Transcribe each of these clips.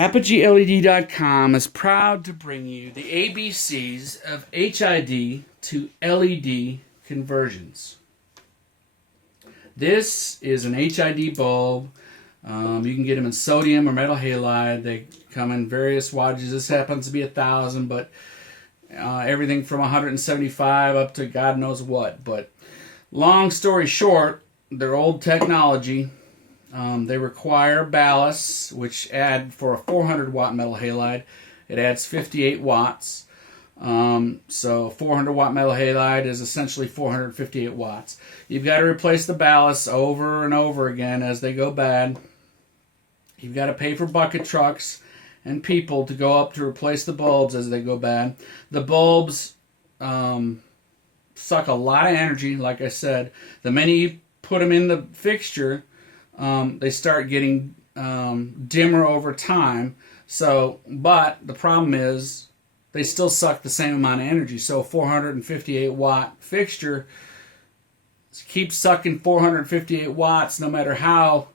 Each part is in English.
ApogeeLED.com is proud to bring you the ABCs of HID to LED conversions. This is an HID bulb. You can get them in sodium or metal halide. They come in various wattages. This happens to be 1,000, but everything from 175 up to God knows what. But long story short, they're old technology. They require ballasts, which add for a 400 watt metal halide. It adds 58 watts. So 400 watt metal halide is essentially 458 watts. You've got to replace the ballasts over and over again as they go bad. You've got to pay for bucket trucks and people to go up to replace the bulbs as they go bad. The bulbs suck a lot of energy, like I said. The minute you put them in the fixture, they start getting dimmer over time. So, but the problem is they still suck the same amount of energy. So a 458 watt fixture keeps sucking 458 watts no matter how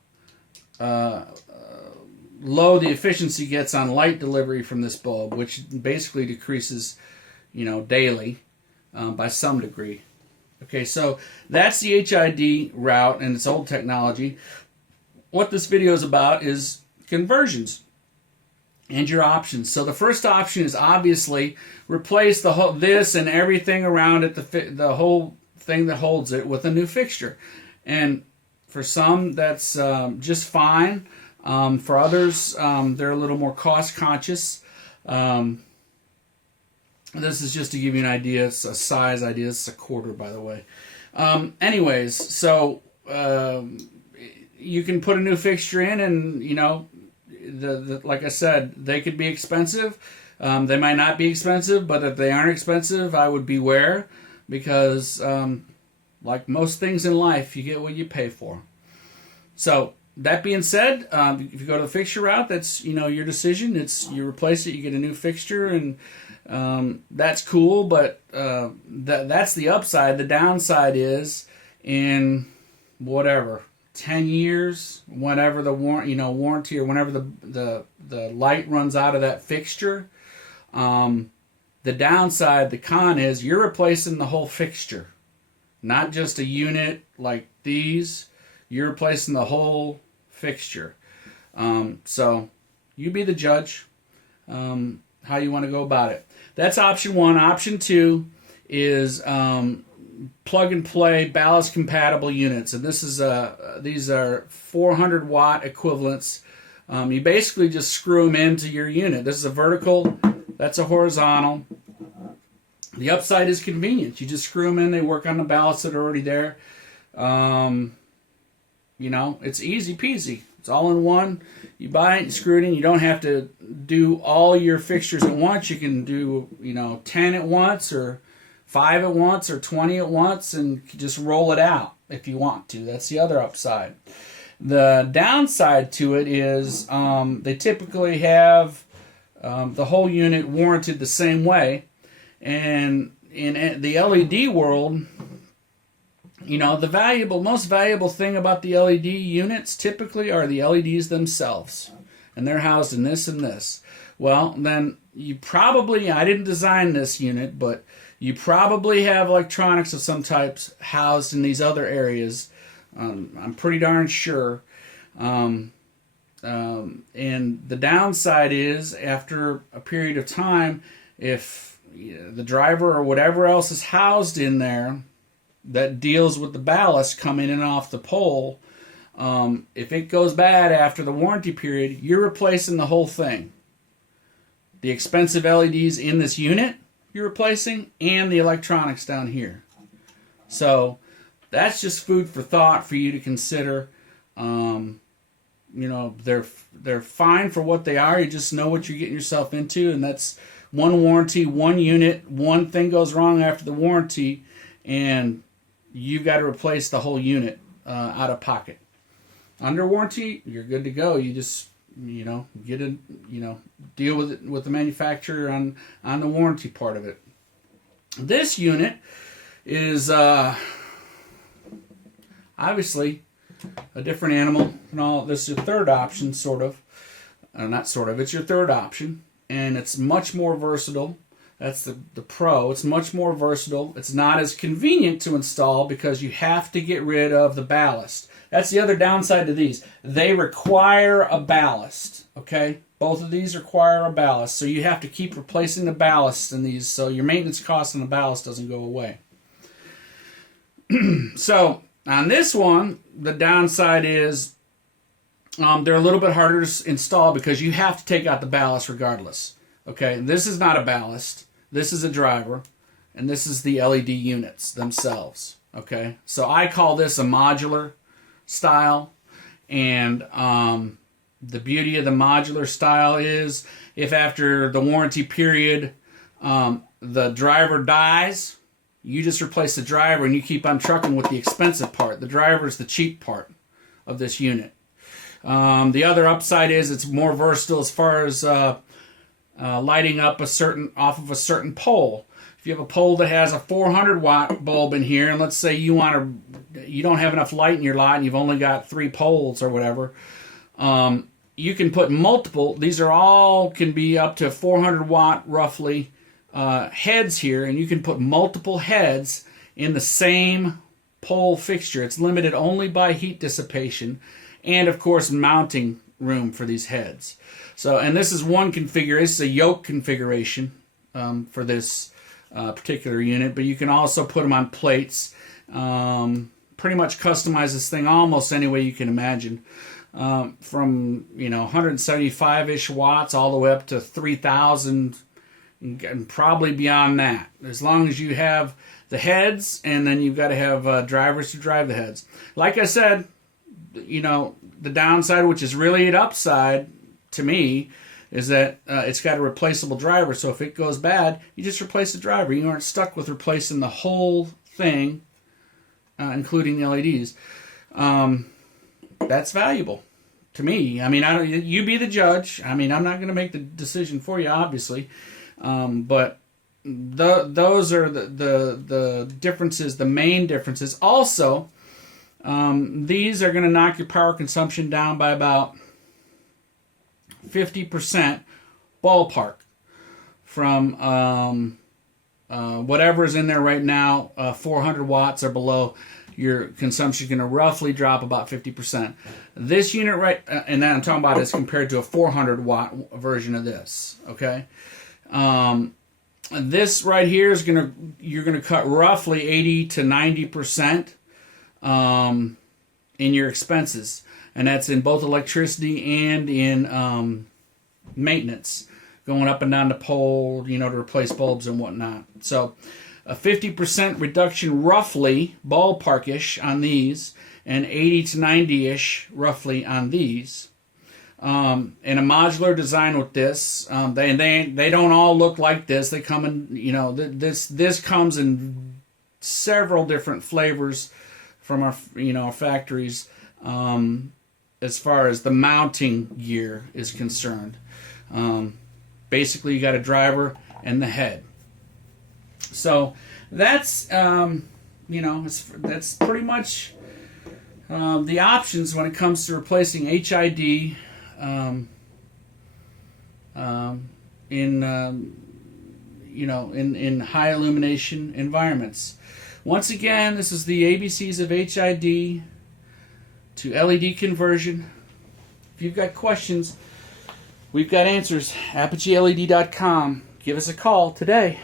low the efficiency gets on light delivery from this bulb, which basically decreases, daily by some degree. Okay, so that's the HID route and its old technology. What this video is about is conversions and your options. So the first option is obviously replace this and everything around it, the whole thing that holds it, with a new fixture. And for some, that's just fine. For others, they're a little more cost conscious. This is just to give you an idea. It's a size idea. It's a quarter, by the way. Anyways, so you can put a new fixture in, and like I said, they could be expensive. They might not be expensive, but if they aren't expensive, I would beware, because like most things in life, you get what you pay for. So that being said, if you go to the fixture route, that's your decision. You replace it, you get a new fixture, and that's cool. But that's the upside. The downside is in whatever 10 years, whenever the warranty, or whenever the light runs out of that fixture, the downside, the con is you're replacing the whole fixture, not just a unit like these. You're replacing the whole fixture. So you be the judge how you want to go about it. That's option one. Option two is plug and play ballast compatible units, and these are 400 watt equivalents. You basically just screw them into your unit. This is a vertical, that's a horizontal. The upside is convenience. You just screw them in, they work on the ballasts that are already there. It's easy peasy. It's all in one. You buy it, you screw it in. You don't have to do all your fixtures at once. You can do 10 at once, or 5 at once, or 20 at once, and just roll it out if you want to. That's the other upside. The downside to it is they typically have the whole unit warranted the same way. And in the LED world, the most valuable thing about the LED units typically are the LEDs themselves. And they're housed in this and this. Well, then you probably, I didn't design this unit, but you probably have electronics of some types housed in these other areas. I'm pretty darn sure. And the downside is, after a period of time, if the driver or whatever else is housed in there that deals with the ballast coming in off the pole, if it goes bad after the warranty period, you're replacing the whole thing. The expensive LEDs in this unit you're replacing, and the electronics down here. So that's just food for thought for you to consider. They're fine for what they are. You just know what you're getting yourself into, and that's one warranty, one unit. One thing goes wrong after the warranty, and you've got to replace the whole unit out of pocket. Under warranty, you're good to go. You just deal with it with the manufacturer on the warranty part of it. This unit is obviously a different animal and all. This is the third option, sort of. Not sort of, it's your third option, and it's much more versatile. That's the Pro. It's much more versatile. It's not as convenient to install because you have to get rid of the ballast. That's the other downside to these. They require a ballast, okay? Both of these require a ballast, so you have to keep replacing the ballast in these, so your maintenance cost on the ballast doesn't go away. So, on this one, the downside is they're a little bit harder to install because you have to take out the ballast regardless. Okay, this is not a ballast. This is a driver, and this is the LED units themselves. Okay, so I call this a modular style, and the beauty of the modular style is if after the warranty period the driver dies, you just replace the driver and you keep on trucking with the expensive part. The driver is the cheap part of this unit. The other upside is it's more versatile as far as lighting up off of a certain pole. If you have a pole that has a 400 watt bulb in here, and let's say you don't have enough light in your lot and you've only got 3 poles or whatever, you can put multiple. These are all can be up to 400 watt roughly heads here, and you can put multiple heads in the same pole fixture. It's limited only by heat dissipation and of course mounting room for these heads. So, and this is one configuration. This is a yoke configuration for this particular unit, but you can also put them on plates. Pretty much customize this thing almost any way you can imagine. From 175-ish watts all the way up to 3,000 and probably beyond that. As long as you have the heads, and then you've got to have drivers to drive the heads. Like I said, the downside, which is really an upside to me, is that it's got a replaceable driver. So if it goes bad, you just replace the driver. You aren't stuck with replacing the whole thing, including the LEDs. That's valuable to me. I mean, you be the judge. I mean, I'm not going to make the decision for you, obviously. But those are the differences, the main differences. Also, these are going to knock your power consumption down by about 50% ballpark from whatever's in there right now, 400 watts or below. Your consumption is going to roughly drop about 50%. This unit and that I'm talking about is compared to a 400 watt version of this. Okay, this right here is you're gonna cut roughly 80 to 90% in your expenses, and that's in both electricity and in maintenance, going up and down the pole, to replace bulbs and whatnot. So a 50% reduction roughly, ballparkish, on these, and 80 to 90-ish roughly on these. In a modular design with this, they don't all look like this. They come in, this comes in several different flavors from our factories as far as the mounting gear is concerned. Basically, you got a driver and the head. So that's that's pretty much the options when it comes to replacing HID in high illumination environments. Once again, this is the ABCs of HID to LED conversion. If you've got questions, we've got answers. ApogeeLED.com. Give us a call today.